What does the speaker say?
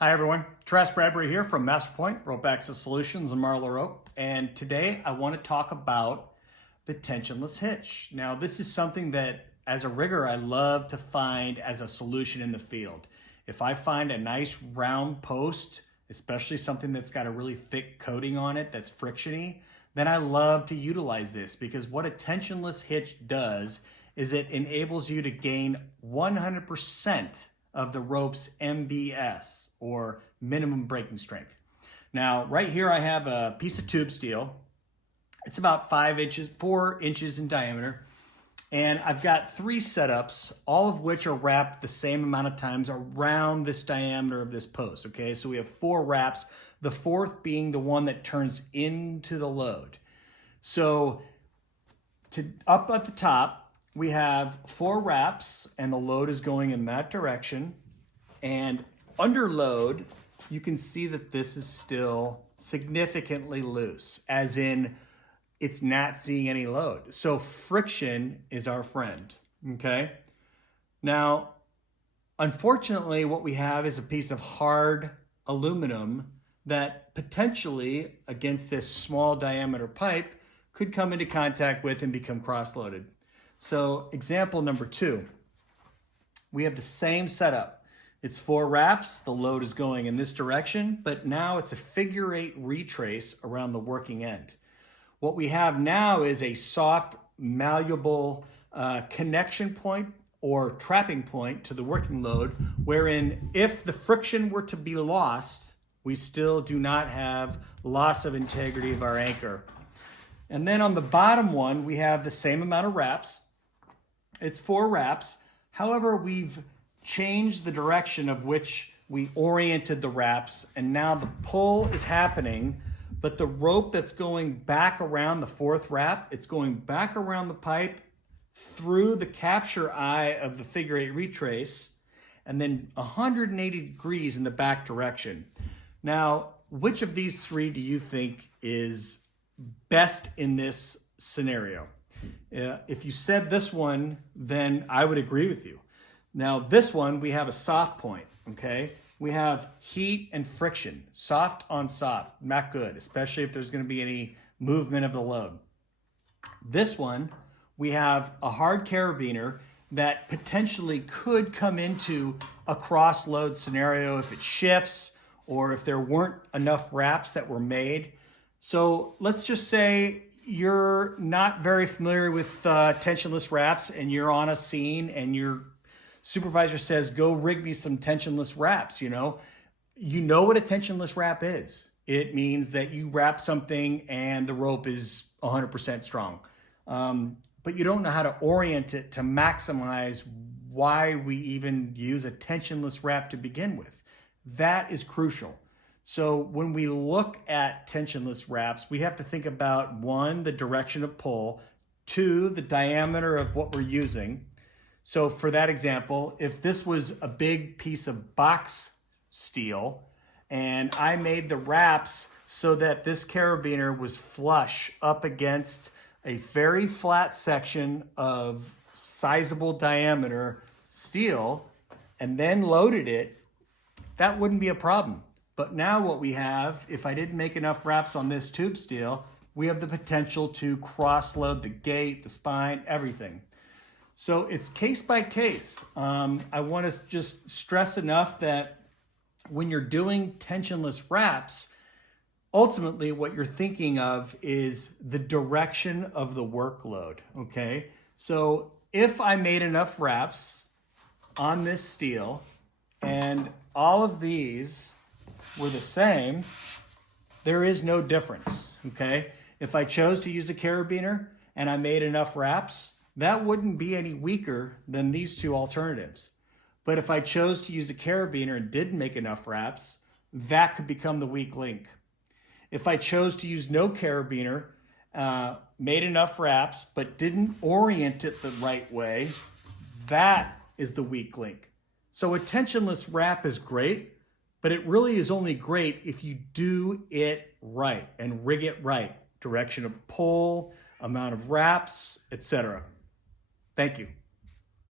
Hi everyone, Trask Bradbury here from Masterpoint, Rope Access Solutions and Marlow Rope. And today I want to talk about the tensionless hitch. Now this is something that as a rigger I love to find as a solution in the field. If I find a nice round post, especially something that's got a really thick coating on it that's frictiony, then I love to utilize this because what a tensionless hitch does is it enables you to gain 100% of the rope's MBS, or minimum breaking strength. Now, right here I have a piece of tube steel. It's about 4 inches in diameter. And I've got 3 setups, all of which are wrapped the same amount of times around this diameter of this post, okay? So we have 4 wraps, the 4th being the one that turns into the load. So up at the top, we have 4 wraps and the load is going in that direction. And under load, you can see that this is still significantly loose, as in it's not seeing any load. So friction is our friend, okay? Now, unfortunately, what we have is a piece of hard aluminum that potentially, against this small diameter pipe, could come into contact with and become cross-loaded. So example number 2, we have the same setup. It's 4 wraps, the load is going in this direction, but now it's a figure 8 retrace around the working end. What we have now is a soft, malleable connection point or trapping point to the working load, wherein if the friction were to be lost, we still do not have loss of integrity of our anchor. And then on the bottom one, we have the same amount of wraps. It's 4 wraps. However, we've changed the direction of which we oriented the wraps, and now the pull is happening, but the rope that's going back around the 4th wrap, it's going back around the pipe through the capture eye of the figure 8 retrace, and then 180 degrees in the back direction. Now, which of these 3 do you think is best in this scenario? If you said this one, then I would agree with you. Now this one, we have a soft point, okay? We have heat and friction, soft on soft, not good, especially if there's gonna be any movement of the load. This one, we have a hard carabiner that potentially could come into a cross load scenario if it shifts or if there weren't enough wraps that were made. So let's just say you're not very familiar with tensionless wraps and you're on a scene and your supervisor says, go rig me some tensionless wraps, you know what a tensionless wrap is. It means that you wrap something and the rope is 100% strong. But you don't know how to orient it to maximize why we even use a tensionless wrap to begin with. That is crucial. So when we look at tensionless wraps, we have to think about 1, the direction of pull, 2, the diameter of what we're using. So for that example, if this was a big piece of box steel and I made the wraps so that this carabiner was flush up against a very flat section of sizable diameter steel and then loaded it, that wouldn't be a problem. But now what we have, if I didn't make enough wraps on this tube steel, we have the potential to cross-load the gate, the spine, everything. So it's case by case. I want to just stress enough that when you're doing tensionless wraps, ultimately what you're thinking of is the direction of the workload, okay? So if I made enough wraps on this steel and all of these were the same, there is no difference, okay? If I chose to use a carabiner and I made enough wraps, that wouldn't be any weaker than these 2 alternatives. But if I chose to use a carabiner and didn't make enough wraps, that could become the weak link. If I chose to use no carabiner, made enough wraps, but didn't orient it the right way, that is the weak link. So a tensionless wrap is great, but it really is only great if you do it right and rig it right. Direction of pull, amount of wraps, etc. Thank you.